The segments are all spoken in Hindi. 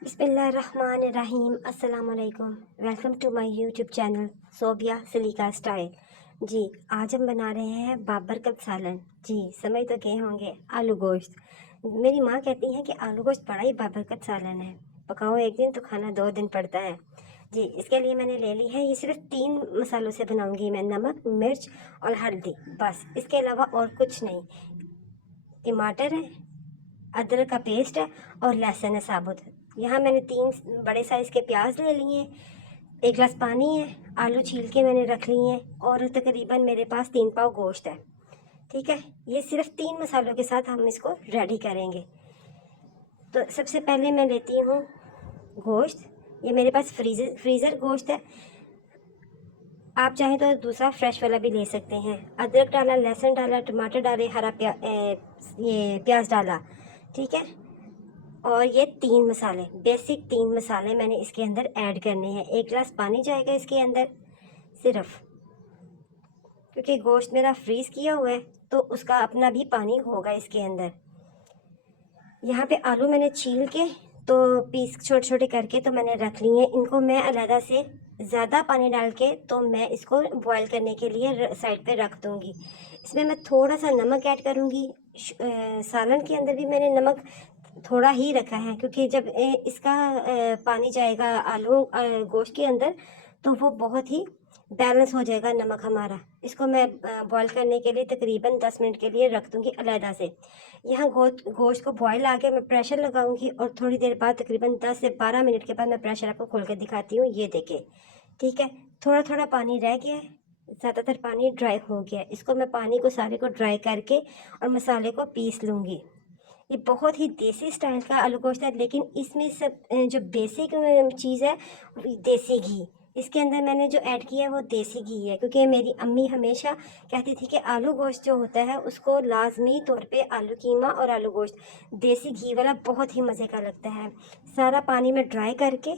बिस्मिल्लाहिर्रहमानिर्रहीम। अस्सलामुअलैकुम। Welcome to my YouTube channel Sobia Saliqa style. जी, आज हम बना रहे हैं बाबरकत सालन। जी, समझ तो गए होंगे, आलू गोश्त। मेरी माँ कहती हैं कि आलू गोश्त बड़ा ही बाबरकत सालन है, पकाओ एक दिन तो खाना 2 दिन पड़ता है। जी, इसके लिए मैंने ले ली है, ये सिर्फ 3 मसालों से बनाऊंगी मैं, नमक, मिर्च और हल्दी, बस। इसके अलावा और कुछ नहीं। टमाटर है, अदरक का पेस्ट है और लहसुन है साबुत। यहाँ मैंने 3 बड़े साइज़ के प्याज ले लिए हैं, 1 गिलास पानी है, आलू छील के मैंने रख लिए हैं और तकरीबन मेरे पास 3 पाव गोश्त है। ठीक है, ये सिर्फ 3 मसालों के साथ हम इसको रेडी करेंगे। तो सबसे पहले मैं लेती हूँ गोश्त। ये मेरे पास फ्रीज़र गोश्त है, आप चाहें तो दूसरा फ्रेश वाला भी ले सकते हैं। अदरक डाला, लहसुन डाला, टमाटर डाले, ये प्याज डाला। ठीक है, और ये 3 मसाले, बेसिक 3 मसाले मैंने इसके अंदर ऐड करने हैं। 1 गिलास पानी जाएगा इसके अंदर सिर्फ, क्योंकि गोश्त मेरा फ्रीज़ किया हुआ है तो उसका अपना भी पानी होगा इसके अंदर। यहाँ पे आलू मैंने छील के तो पीस छोटे छोटे करके तो मैंने रख लिए हैं। इनको मैं अलहदा से ज़्यादा पानी डाल के तो मैं इसको बॉईल करने के लिए साइड पे रख दूँगी। इसमें मैं थोड़ा सा नमक ऐड करूँगी। सालन के अंदर भी मैंने नमक थोड़ा ही रखा है, क्योंकि जब इसका पानी जाएगा आलू गोश्त के अंदर तो वो बहुत ही बैलेंस हो जाएगा नमक हमारा। इसको मैं बॉईल करने के लिए तकरीबन 10 मिनट के लिए रख दूँगी अलहदा से। यहाँ गोश्त को बॉईल आके मैं प्रेशर लगाऊंगी और थोड़ी देर बाद तकरीबन 10 से 12 मिनट के बाद मैं प्रेशर आपको खोल के दिखाती हूँ। ये देखें, ठीक है, थोड़ा थोड़ा पानी रह गया है, ज़्यादातर पानी ड्राई हो गया है। इसको मैं पानी को सारे को ड्राई करके और मसाले को पीस लूँगी। ये बहुत ही देसी स्टाइल का आलू गोश्त है, लेकिन इसमें सब जो बेसिक चीज़ है देसी घी। इसके अंदर मैंने जो ऐड किया है वो देसी घी है, क्योंकि मेरी अम्मी हमेशा कहती थी कि आलू गोश्त जो होता है उसको लाजमी तौर पे आलू कीमा और आलू गोश्त देसी घी वाला बहुत ही मज़े का लगता है। सारा पानी में ड्राई करके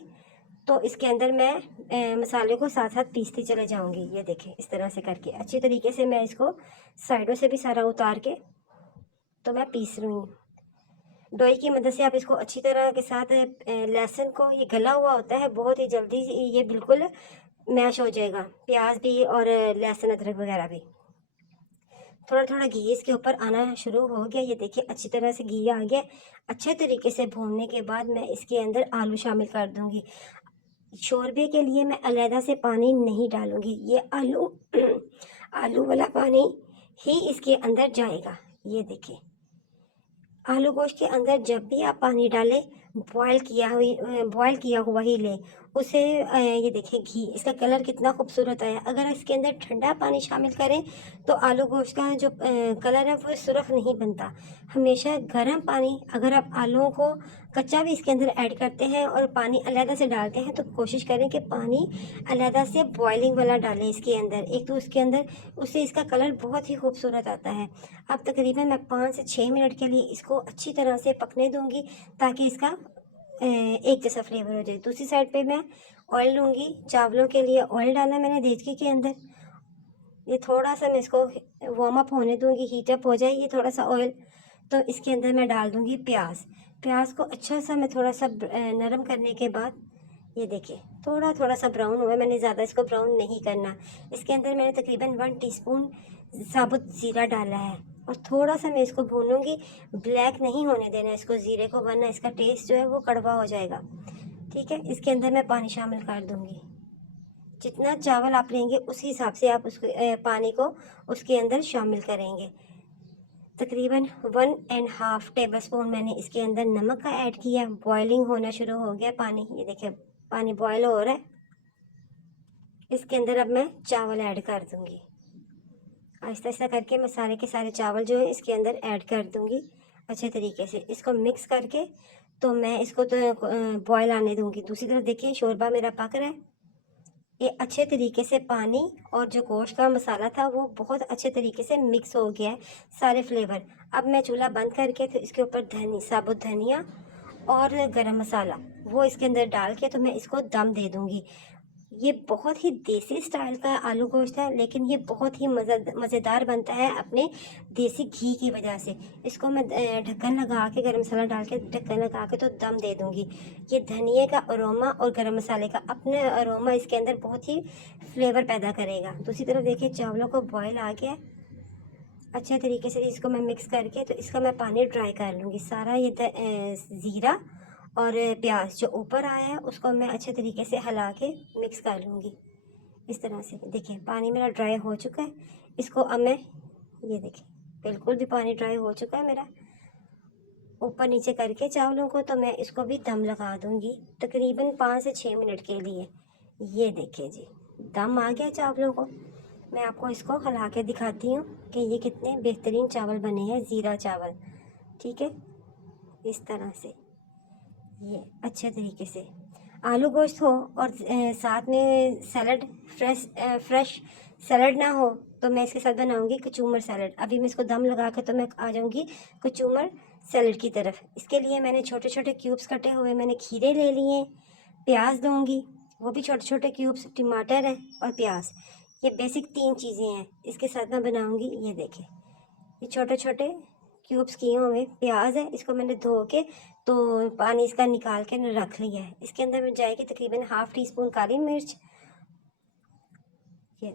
तो इसके अंदर मैं मसाले को साथ साथ पीसती चले जाऊंगी। ये देखें, इस तरह से करके अच्छी तरीके से मैं इसको साइडों से भी सारा उतार के तो मैं पीस रही हूँ। डोई की मदद से आप इसको अच्छी तरह के साथ लहसुन को, ये गला हुआ होता है, बहुत ही जल्दी ये बिल्कुल मैश हो जाएगा, प्याज भी और लहसुन अदरक वगैरह भी। थोड़ा थोड़ा घी इसके ऊपर आना शुरू हो गया। ये देखिए, अच्छी तरह से घी आ गया। अच्छे तरीके से भूनने के बाद मैं इसके अंदर आलू शामिल कर दूंगी। शोरबे के लिए मैं अलहदा से पानी नहीं डालूंगी, ये आलू आलू वाला पानी ही इसके अंदर जाएगा। ये देखिए, आलू गोश्त के अंदर जब भी आप पानी डालें, बॉयल किया हुआ ही लें उसे। ये देखिए, घी, इसका कलर कितना खूबसूरत आया। अगर इसके अंदर ठंडा पानी शामिल करें तो आलू गोश्त का जो कलर है वो सुर्ख नहीं बनता। हमेशा गर्म पानी, अगर आप आलूओं को कच्चा भी इसके अंदर ऐड करते हैं और पानी अलहदा से डालते हैं तो कोशिश करें कि पानी अलहदा से बॉइलिंग वाला डालें इसके अंदर। एक तो उसके अंदर उससे इसका कलर बहुत ही खूबसूरत आता है। अब तकरीबन मैं 5 से 6 मिनट के लिए इसको अच्छी तरह से पकने दूंगी, ताकि इसका एक जैसा फ्लेवर हो जाए। दूसरी साइड पे मैं ऑयल लूँगी। चावलों के लिए ऑयल डाला मैंने देचकी के अंदर। ये थोड़ा सा मैं इसको वार्म अप होने दूंगी, हीटअप हो जाए ये थोड़ा सा ऑयल। तो इसके अंदर मैं डाल दूंगी प्याज। प्याज को अच्छा सा मैं थोड़ा सा नरम करने के बाद, ये देखिए, थोड़ा थोड़ा सा ब्राउन हुआ है, मैंने ज़्यादा इसको ब्राउन नहीं करना। इसके अंदर मैंने तकरीबन 1 टीस्पून साबुत ज़ीरा डाला है और थोड़ा सा मैं इसको भूनूंगी। ब्लैक नहीं होने देना इसको, ज़ीरे को, वरना इसका टेस्ट जो है वो कड़वा हो जाएगा। ठीक है, इसके अंदर मैं पानी शामिल कर दूंगी। जितना चावल आप लेंगे उस हिसाब से आप उसको पानी को उसके अंदर शामिल करेंगे। तकरीबन 1.5 टेबल स्पून मैंने इसके अंदर नमक का ऐड किया। बॉइलिंग होना शुरू हो गया पानी, ये देखिए पानी बॉयल हो रहा है। इसके अंदर अब मैं चावल ऐड कर दूंगी। आहिस्ता आहिस्ता करके मैं सारे के सारे चावल जो है इसके अंदर ऐड कर दूंगी। अच्छे तरीके से इसको मिक्स करके तो मैं इसको तो बॉयल आने दूंगी। दूसरी तरफ देखिए, शोरबा मेरा पक रहा है। ये अच्छे तरीके से पानी और जो गोश्त का मसाला था वो बहुत अच्छे तरीके से मिक्स हो गया है, सारे फ्लेवर। अब मैं चूल्हा बंद करके तो इसके ऊपर साबुत धनिया और गरम मसाला वो इसके अंदर डाल के तो मैं इसको दम दे दूंगी। ये बहुत ही देसी स्टाइल का आलू गोश्त है, लेकिन ये बहुत ही मज़ेदार बनता है अपने देसी घी की वजह से। इसको मैं ढक्कन लगा के, गरम मसाला डाल के ढक्कन लगा के तो दम दे दूँगी। ये धनिए का अरोमा और गरम मसाले का अपने अरोमा इसके अंदर बहुत ही फ्लेवर पैदा करेगा। दूसरी तरफ देखिए चावलों को बॉयल आ गया अच्छे तरीके से। इसको मैं मिक्स करके तो इसका मैं पानी ड्राई कर लूँगी सारा। ये ज़ीरा और प्याज जो ऊपर आया है उसको मैं अच्छे तरीके से हिला के मिक्स कर लूँगी इस तरह से। देखिए पानी मेरा ड्राई हो चुका है। इसको अब मैं, ये देखिए बिल्कुल भी पानी ड्राई हो चुका है मेरा ऊपर नीचे करके चावलों को। तो मैं इसको भी दम लगा दूँगी तकरीबन 5 से 6 मिनट के लिए। ये देखिए जी दम आ गया चावलों को। मैं आपको इसको हिला के दिखाती हूँ कि ये कितने बेहतरीन चावल बने हैं, ज़ीरा चावल। ठीक है, इस तरह से ये अच्छे तरीके से आलू गोश्त हो और साथ में सैलड, फ्रेश सैलड ना हो तो मैं इसके साथ बनाऊंगी कचूमर सैलड। अभी मैं इसको दम लगा के तो मैं आ जाऊंगी कचूमर सैलड की तरफ। इसके लिए मैंने छोटे छोटे क्यूब्स कटे हुए मैंने खीरे ले लिए, प्याज दूंगी वो भी छोटे छोटे क्यूब्स, टमाटर है और प्याज। ये बेसिक 3 चीज़ें हैं इसके साथ मैं बनाऊंगी। ये देखें ये छोटे छोटे क्यूब्स किए हुए प्याज है, इसको मैंने धो के तो पानी इसका निकाल के रख लिया है। इसके अंदर में जाएगी तकरीबन ½ टीस्पून काली मिर्च, ये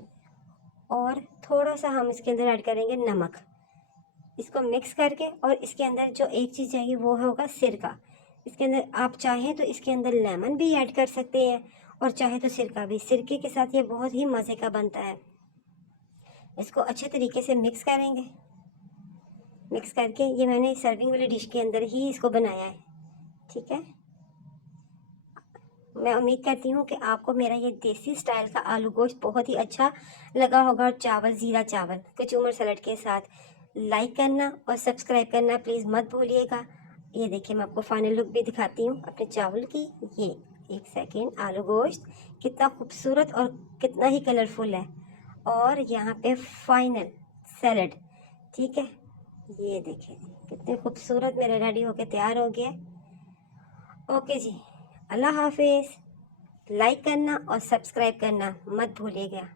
और थोड़ा सा हम इसके अंदर ऐड करेंगे नमक। इसको मिक्स करके और इसके अंदर जो एक चीज़ चाहिए वो होगा सिरका। इसके अंदर आप चाहें तो इसके अंदर लेमन भी ऐड कर सकते हैं और चाहे तो सिरका भी। सिरके के साथ ये बहुत ही मज़े का बनता है। इसको अच्छे तरीके से मिक्स करेंगे। मिक्स करके ये मैंने सर्विंग वाली डिश के अंदर ही इसको बनाया है। ठीक है, मैं उम्मीद करती हूँ कि आपको मेरा ये देसी स्टाइल का आलू गोश्त बहुत ही अच्छा लगा होगा। चावल, ज़ीरा चावल कचूमर सलाद के साथ। लाइक करना और सब्सक्राइब करना प्लीज़ मत भूलिएगा। ये देखिए मैं आपको फाइनल लुक भी दिखाती हूँ अपने चावल की। ये एक सेकेंड, आलू गोश्त कितना खूबसूरत और कितना ही कलरफुल है। और यहाँ पे फाइनल सैलड। ठीक है, ये देखिए कितने खूबसूरत मेरा रेडी होके तैयार हो गया। ओके जी, अल्लाह हाफिज़। लाइक करना और सब्सक्राइब करना मत भूलिएगा।